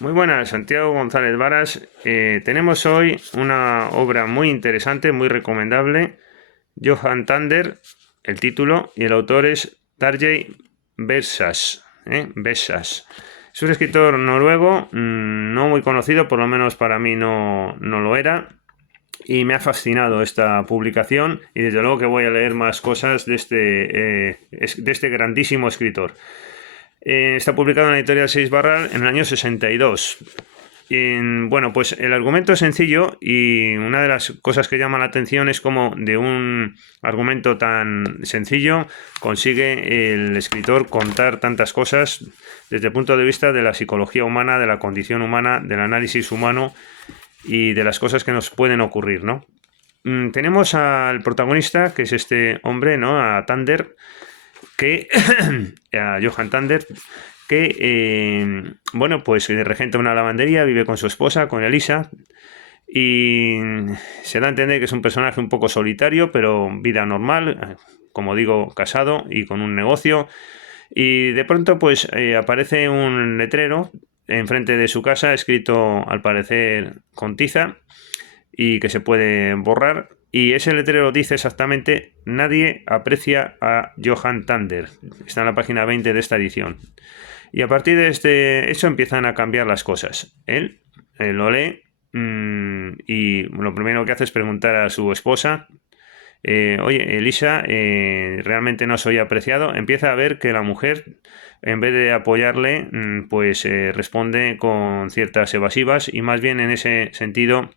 Muy buenas, Santiago González Varas. Tenemos hoy una obra muy interesante, muy recomendable. Johan Tander, el título, y el autor es Tarjei Versas. Versas. Es un escritor noruego, no muy conocido, por lo menos para mí no lo era. Y me ha fascinado esta publicación y desde luego que voy a leer más cosas de este grandísimo escritor. Está publicado en la editorial 6 Barral en el año 62. Bueno, pues el argumento es sencillo y una de las cosas que llama la atención es cómo de un argumento tan sencillo consigue el escritor contar tantas cosas desde el punto de vista de la psicología humana, de la condición humana, del análisis humano y de las cosas que nos pueden ocurrir, ¿no? Tenemos al protagonista, que es este hombre, ¿no? A Tander, que a Johan Tander, que bueno, pues regenta una lavandería, vive con su esposa, con Elisa, y se da a entender que es un personaje un poco solitario, pero vida normal, como digo, casado y con un negocio. Y de pronto, pues aparece un letrero enfrente de su casa, escrito al parecer con tiza, y que se puede borrar. Y ese letrero dice exactamente: nadie aprecia a Johan Tander. Está en la página 20 de esta edición. Y a partir de este hecho empiezan a cambiar las cosas. Él lo lee, y lo primero que hace es preguntar a su esposa: oye, Elisa, realmente no soy apreciado. Empieza a ver que la mujer, en vez de apoyarle, pues responde con ciertas evasivas y más bien en ese sentido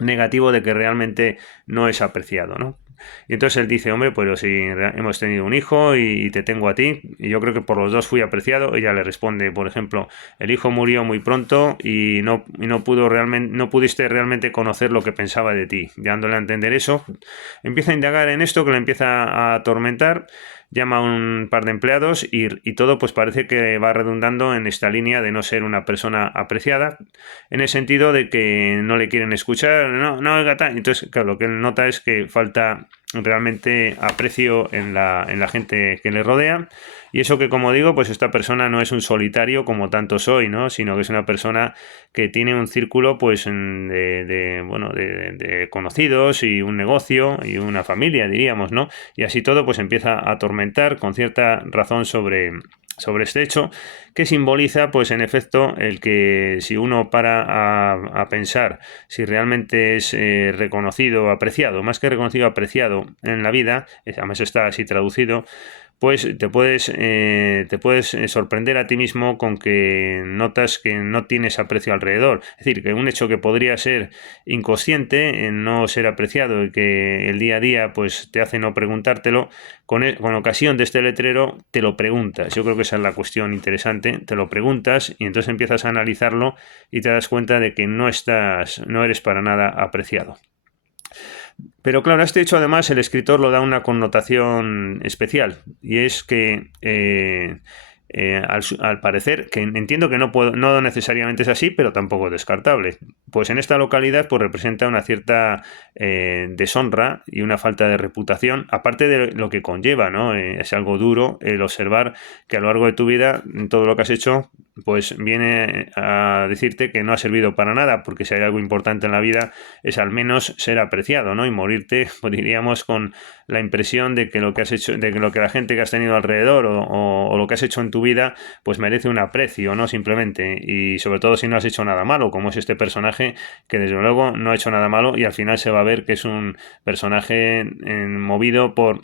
negativo de que realmente no es apreciado, ¿no? Y entonces él dice: hombre, pues si hemos tenido un hijo y te tengo a ti, y yo creo que por los dos fui apreciado. Ella le responde, por ejemplo: el hijo murió muy pronto y no pudo realmente, no pudiste realmente conocer lo que pensaba de ti. Dándole a entender eso, empieza a indagar en esto que le empieza a atormentar, llama a un par de empleados y todo pues parece que va redundando en esta línea de no ser una persona apreciada, en el sentido de que no le quieren escuchar, no, gata. Entonces, claro, lo que él nota es que falta realmente aprecio en la gente que le rodea, y eso que, como digo, pues esta persona no es un solitario como tanto soy, ¿no? Sino que es una persona que tiene un círculo pues bueno, de conocidos y un negocio y una familia, diríamos, ¿no? Y así todo pues empieza a atormentar con cierta razón sobre este hecho, que simboliza, pues en efecto, el que si uno para a pensar si realmente es reconocido, apreciado, más que reconocido, apreciado en la vida, además está así traducido, pues te puedes sorprender a ti mismo con que notas que no tienes aprecio alrededor. Es decir, que un hecho que podría ser inconsciente, en no ser apreciado y que el día a día pues te hace no preguntártelo, con ocasión de este letrero te lo preguntas. Yo creo que esa es la cuestión interesante. Te lo preguntas y entonces empiezas a analizarlo y te das cuenta de que no eres para nada apreciado. Pero claro, a este hecho además el escritor lo da una connotación especial, y es que al parecer, que entiendo que no necesariamente es así, pero tampoco es descartable, pues en esta localidad pues representa una cierta deshonra y una falta de reputación, aparte de lo que conlleva, ¿no? Es algo duro el observar que a lo largo de tu vida todo lo que has hecho pues viene a decirte que no ha servido para nada, porque si hay algo importante en la vida es al menos ser apreciado, ¿no? Y morirte, pues diríamos, con la impresión de que lo que has hecho, de que lo que la gente que has tenido alrededor o lo que has hecho en tu vida, pues merece un aprecio, ¿no? Simplemente. Y sobre todo si no has hecho nada malo, como es este personaje, que desde luego no ha hecho nada malo y al final se va a ver que es un personaje movido por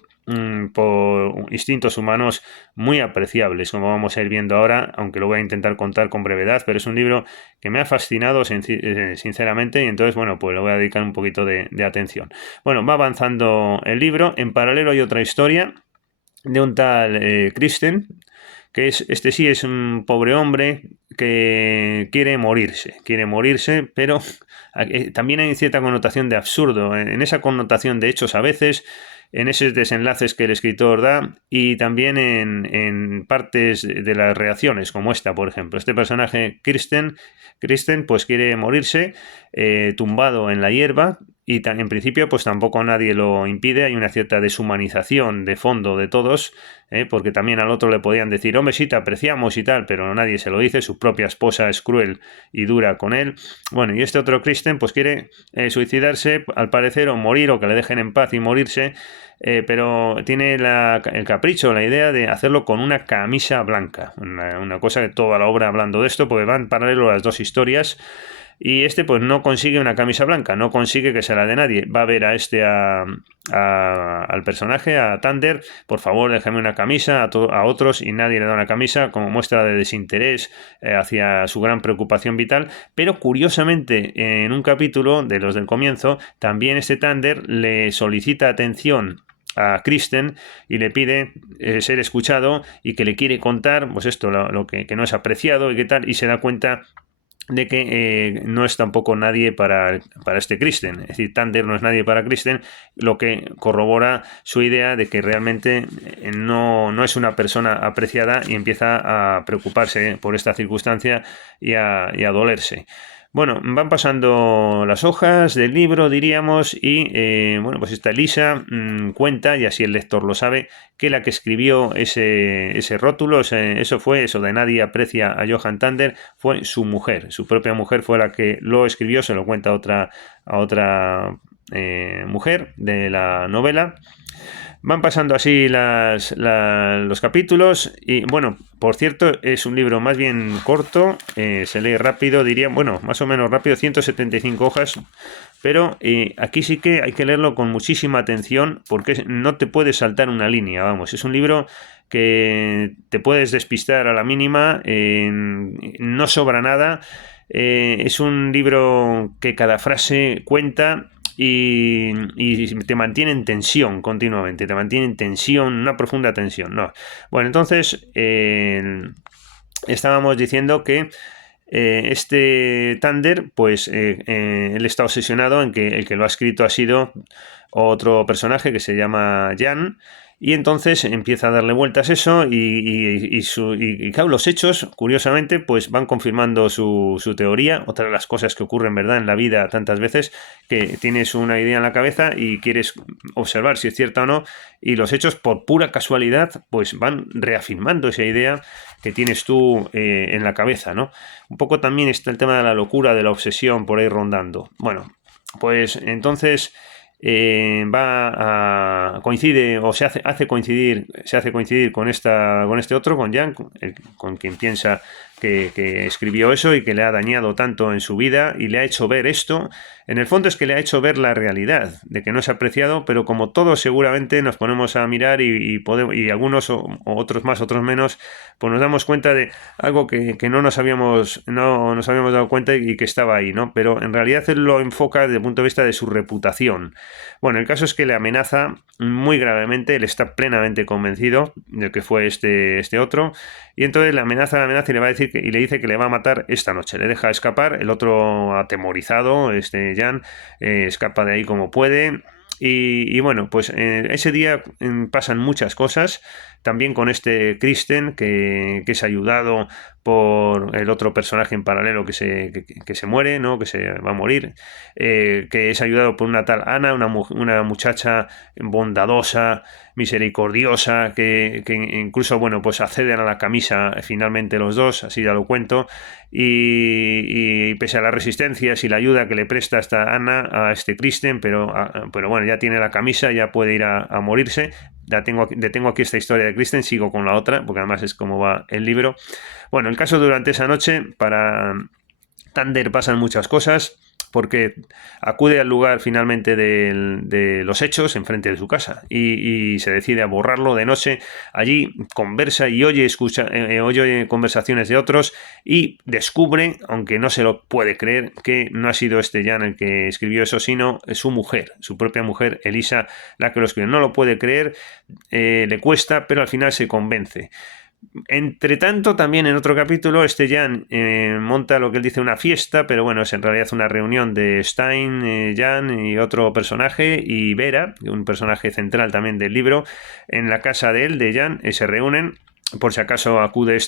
instintos humanos muy apreciables, como vamos a ir viendo ahora, aunque lo voy a intentar contar con brevedad, pero es un libro que me ha fascinado sinceramente, y entonces, bueno, pues le voy a dedicar un poquito de atención. Bueno, va avanzando el libro. En paralelo hay otra historia de un tal Kristen, que este sí es un pobre hombre que quiere morirse, pero también hay cierta connotación de absurdo, en esa connotación de hechos a veces, en esos desenlaces que el escritor da y también en partes de las reacciones, como esta, por ejemplo. Este personaje, Kristen pues quiere morirse tumbado en la hierba, y en principio pues tampoco nadie lo impide, hay una cierta deshumanización de fondo de todos, porque también al otro le podían decir, hombre, sí, te apreciamos y tal, pero nadie se lo dice, su propia esposa es cruel y dura con él. Bueno, y este otro Kristen pues quiere suicidarse, al parecer, o morir, o que le dejen en paz y morirse, pero tiene el capricho, la idea de hacerlo con una camisa blanca, una cosa que toda la obra hablando de esto, porque van paralelo las dos historias. Y este pues no consigue una camisa blanca, no consigue que sea la de nadie. Va a ver a al personaje, a Thunder, por favor déjame una camisa, a otros, y nadie le da una camisa como muestra de desinterés hacia su gran preocupación vital. Pero curiosamente en un capítulo de los del comienzo también este Thunder le solicita atención a Kristen y le pide ser escuchado y que le quiere contar pues esto, lo que no es apreciado y qué tal, y se da cuenta de que no es tampoco nadie para este Kristen, es decir, Thunder no es nadie para Kristen, lo que corrobora su idea de que realmente no es una persona apreciada, y empieza a preocuparse por esta circunstancia y a dolerse. Bueno, van pasando las hojas del libro, diríamos, y bueno, pues esta Elisa cuenta, y así el lector lo sabe, que la que escribió ese rótulo, eso de nadie aprecia a Johan Thunder, fue su mujer, su propia mujer fue la que lo escribió, se lo cuenta a otra mujer de la novela. Van pasando así los capítulos y, bueno, por cierto, es un libro más bien corto, se lee rápido, diría, bueno, más o menos rápido, 175 hojas, pero aquí sí que hay que leerlo con muchísima atención porque no te puedes saltar una línea, vamos, es un libro que te puedes despistar a la mínima, no sobra nada, es un libro que cada frase cuenta. Y te mantiene en tensión continuamente, te mantiene en tensión, una profunda tensión. No. Bueno, entonces estábamos diciendo que este Thunder, pues él está obsesionado en que el que lo ha escrito ha sido otro personaje que se llama Jan. Y entonces empieza a darle vueltas eso y claro, los hechos, curiosamente, pues van confirmando su teoría. Otra de las cosas que ocurren, ¿verdad?, en la vida tantas veces, que tienes una idea en la cabeza y quieres observar si es cierta o no, y los hechos, por pura casualidad, pues van reafirmando esa idea que tienes tú en la cabeza, ¿no? Un poco también está el tema de la locura, de la obsesión por ahí rondando. Bueno, pues entonces coincide o se hace coincidir con este otro, con Jan, con quien piensa que escribió eso y que le ha dañado tanto en su vida y le ha hecho ver esto. En el fondo es que le ha hecho ver la realidad de que no es apreciado, pero como todos seguramente nos ponemos a mirar y algunos o otros más, otros menos, pues nos damos cuenta de algo que no nos habíamos dado cuenta y que estaba ahí, ¿no? Pero en realidad él lo enfoca desde el punto de vista de su reputación. Bueno, el caso es que le amenaza muy gravemente, él está plenamente convencido de que fue este otro, y entonces le amenaza y le va a decir y le dice que le va a matar esta noche. Le deja escapar, el otro atemorizado, Jan, escapa de ahí como puede. Y bueno, pues ese día pasan muchas cosas, también con este Kristen, que es ayudado por el otro personaje en paralelo que se muere, ¿no?, que se va a morir, que es ayudado por una tal Ana, una muchacha bondadosa, misericordiosa, que incluso, bueno, pues acceden a la camisa finalmente los dos, así ya lo cuento, y pese a las resistencias y la ayuda que le presta esta Ana a este Kristen, pero bueno, ya tiene la camisa, ya puede ir a morirse. Detengo aquí esta historia de Kristen, sigo con la otra, porque además es como va el libro. Bueno, el caso durante esa noche, para Thunder pasan muchas cosas, porque acude al lugar finalmente de los hechos enfrente de su casa y se decide a borrarlo de noche. Allí conversa y oye conversaciones de otros y descubre, aunque no se lo puede creer, que no ha sido Jan el que escribió eso, sino su mujer, su propia mujer, Elisa, la que lo escribió. No lo puede creer, le cuesta, pero al final se convence. Entre tanto, también en otro capítulo, Jan monta lo que él dice una fiesta, pero bueno, es en realidad una reunión de Stein, Jan y otro personaje, y Vera, un personaje central también del libro, en la casa de Jan, se reúnen. por si acaso acude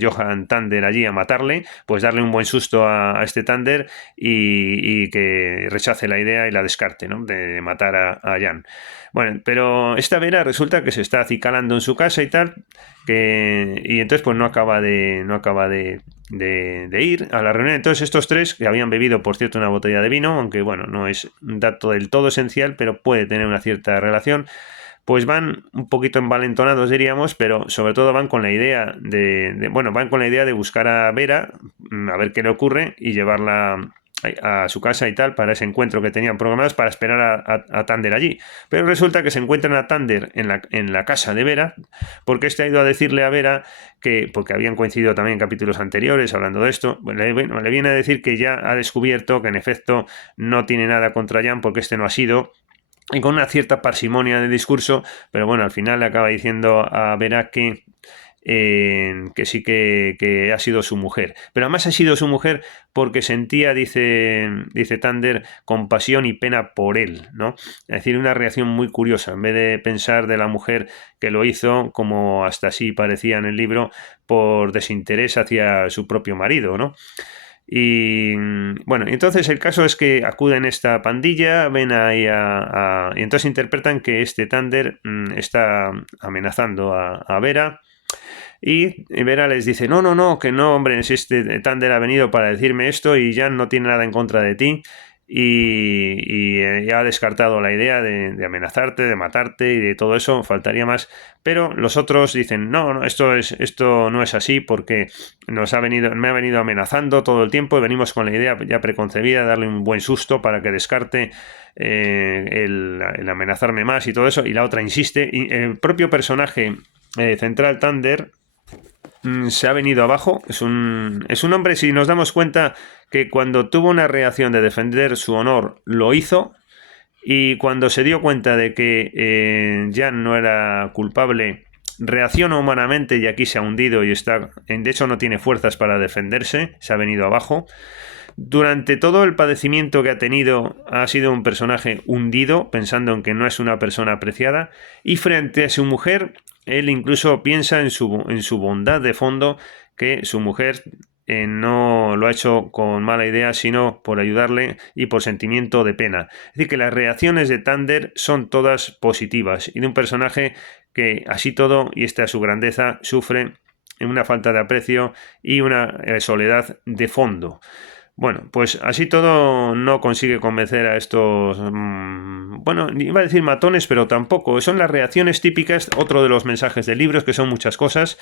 Johan Tander allí a matarle, pues darle un buen susto a este Tander y que rechace la idea y la descarte, ¿no?, de matar a Jan. Bueno, pero esta Vera resulta que se está acicalando en su casa y tal, y entonces pues no acaba de ir a la reunión. Entonces estos tres, que habían bebido, por cierto, una botella de vino, aunque bueno, no es un dato del todo esencial, pero puede tener una cierta relación, pues van un poquito envalentonados, diríamos, pero sobre todo van con la idea van con la idea de buscar a Vera, a ver qué le ocurre y llevarla a su casa y tal, para ese encuentro que tenían programados, para esperar a Tander allí. Pero resulta que se encuentran a Tander en la casa de Vera, porque este ha ido a decirle a Vera que, porque habían coincidido también en capítulos anteriores hablando de esto, le viene a decir que ya ha descubierto que en efecto no tiene nada contra Jan, porque este no ha sido, y con una cierta parsimonia de discurso, pero bueno, al final le acaba diciendo a Vera que sí que ha sido su mujer. Pero además ha sido su mujer porque sentía, dice Tander, compasión y pena por él, ¿no? Es decir, una reacción muy curiosa. En vez de pensar de la mujer que lo hizo, como hasta así parecía en el libro, por desinterés hacia su propio marido, ¿no? Y bueno, entonces el caso es que acuden esta pandilla, ven ahí y entonces interpretan que este Tander está amenazando a Vera, y Vera les dice, no, que no, hombre, si este Tander ha venido para decirme esto y Jan no tiene nada en contra de ti, y ha descartado la idea de amenazarte, de matarte y de todo eso, faltaría más. Pero los otros dicen, no, esto no es así, porque me ha venido amenazando todo el tiempo y venimos con la idea ya preconcebida de darle un buen susto para que descarte el amenazarme más y todo eso. Y la otra insiste, y el propio personaje central, Tander, se ha venido abajo. Es un hombre, si nos damos cuenta, que cuando tuvo una reacción de defender su honor, lo hizo, y cuando se dio cuenta de que Jan no era culpable, reacciona humanamente y aquí se ha hundido y de hecho no tiene fuerzas para defenderse, se ha venido abajo. Durante todo el padecimiento que ha tenido, ha sido un personaje hundido, pensando en que no es una persona apreciada, y frente a su mujer, él incluso piensa en su bondad de fondo, que su mujer no lo ha hecho con mala idea, sino por ayudarle y por sentimiento de pena. Es decir, que las reacciones de Tander son todas positivas, y de un personaje que así todo, y esta es su grandeza, sufre una falta de aprecio y una soledad de fondo. Bueno, pues así todo no consigue convencer a estos, bueno, iba a decir matones, pero tampoco. Son las reacciones típicas. Otro de los mensajes del libro, que son muchas cosas,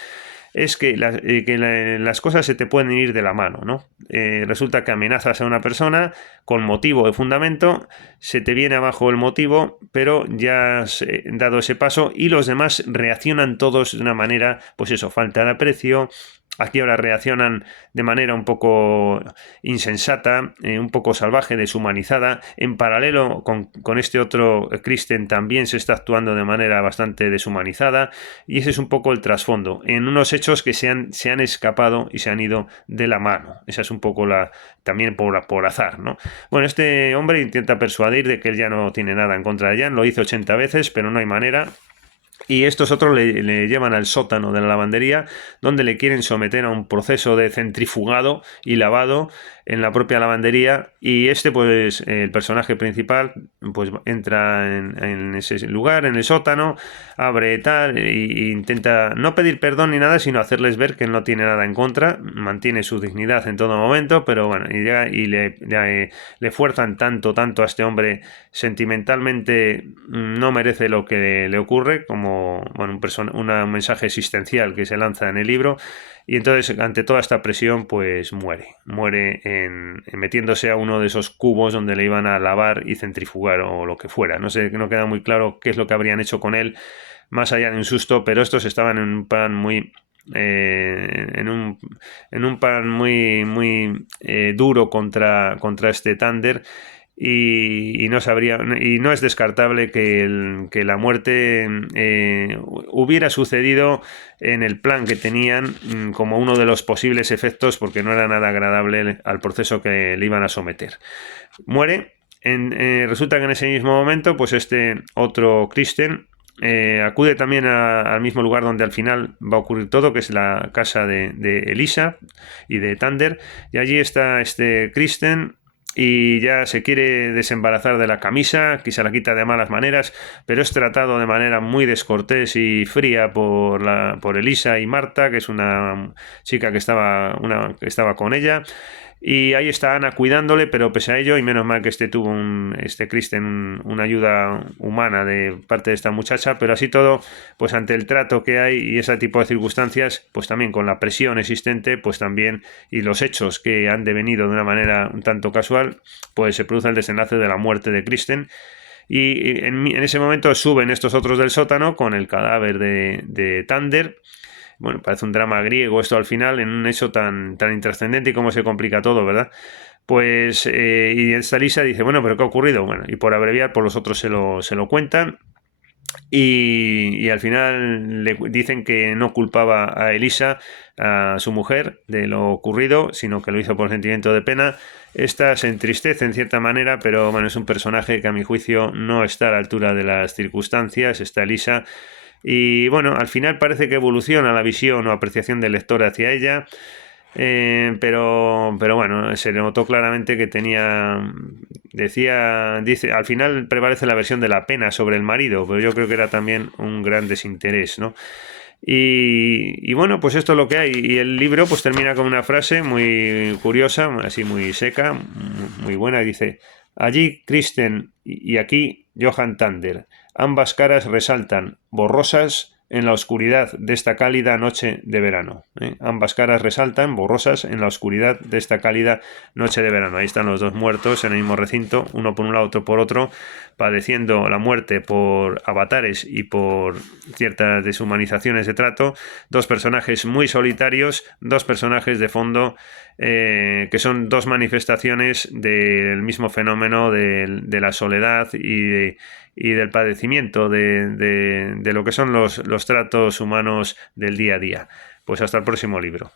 es que las cosas se te pueden ir de la mano, ¿no? Resulta que amenazas a una persona con motivo de fundamento, se te viene abajo el motivo, pero ya has dado ese paso y los demás reaccionan todos de una manera, pues eso, falta de aprecio. Aquí ahora reaccionan de manera un poco insensata, un poco salvaje, deshumanizada. En paralelo con este otro Kristen también se está actuando de manera bastante deshumanizada, y ese es un poco el trasfondo, en unos hechos que se han escapado y se han ido de la mano. Esa es un poco también por azar, ¿no? Bueno, este hombre intenta persuadir de que él ya no tiene nada en contra de Jan, lo hizo 80 veces, pero no hay manera. Y estos otros le llevan al sótano de la lavandería, donde le quieren someter a un proceso de centrifugado y lavado en la propia lavandería, y pues el personaje principal, pues entra en ese lugar, en el sótano, abre tal, e intenta no pedir perdón ni nada, sino hacerles ver que él no tiene nada en contra, mantiene su dignidad en todo momento, pero bueno, y le fuerzan tanto a este hombre, sentimentalmente no merece lo que le ocurre, como bueno, un mensaje existencial que se lanza en el libro. Y entonces, ante toda esta presión, pues muere metiéndose a uno de esos cubos donde le iban a lavar y centrifugar o lo que fuera. No sé, no queda muy claro qué es lo que habrían hecho con él, más allá de un susto, pero estos estaban en un plan muy en un plan muy duro contra este Tander, y no es descartable que la muerte hubiera sucedido en el plan que tenían, como uno de los posibles efectos, porque no era nada agradable al proceso que le iban a someter. Muere. Resulta que en ese mismo momento, pues este otro Kristen acude también al mismo lugar donde al final va a ocurrir todo, que es la casa de Elisa y de Thunder, y allí está Kristen, y ya se quiere desembarazar de la camisa, que se la quita de malas maneras, pero es tratado de manera muy descortés y fría por Elisa y Marta, que es una chica que que estaba con ella. Y ahí está Ana cuidándole, pero pese a ello, y menos mal que tuvo Kristen una ayuda humana de parte de esta muchacha, pero así todo, pues ante el trato que hay y ese tipo de circunstancias, pues también con la presión existente, pues también, y los hechos que han devenido de una manera un tanto casual, pues se produce el desenlace de la muerte de Kristen. Y en ese momento suben estos otros del sótano con el cadáver de Thunder. Bueno, parece un drama griego esto al final, en un hecho tan intrascendente, y cómo se complica todo, ¿verdad? Pues, y esta Lisa dice, bueno, ¿pero qué ha ocurrido? Bueno, y por abreviar, por los otros se lo cuentan. Y al final le dicen que no culpaba a Elisa, a su mujer, de lo ocurrido, sino que lo hizo por sentimiento de pena. Esta se entristece en cierta manera, pero bueno, es un personaje que a mi juicio no está a la altura de las circunstancias, está Elisa. Y bueno, al final parece que evoluciona la visión o apreciación del lector hacia ella. Pero bueno, se notó claramente que dice, al final prevalece la versión de la pena sobre el marido, pero yo creo que era también un gran desinterés, ¿no? Y bueno, pues esto es lo que hay. Y el libro pues termina con una frase muy curiosa, así muy seca, muy buena. Dice, allí Kristen y aquí Johan Thunder. Ambas caras resaltan, borrosas en la oscuridad de esta cálida noche de verano. Ambas caras resaltan, borrosas en la oscuridad de esta cálida noche de verano. Ahí están los dos muertos en el mismo recinto, uno por un lado, otro por otro, padeciendo la muerte por avatares y por ciertas deshumanizaciones de trato. Dos personajes muy solitarios, dos personajes de fondo, que son dos manifestaciones del mismo fenómeno de la soledad y del padecimiento de lo que son los tratos humanos del día a día. Pues hasta el próximo libro.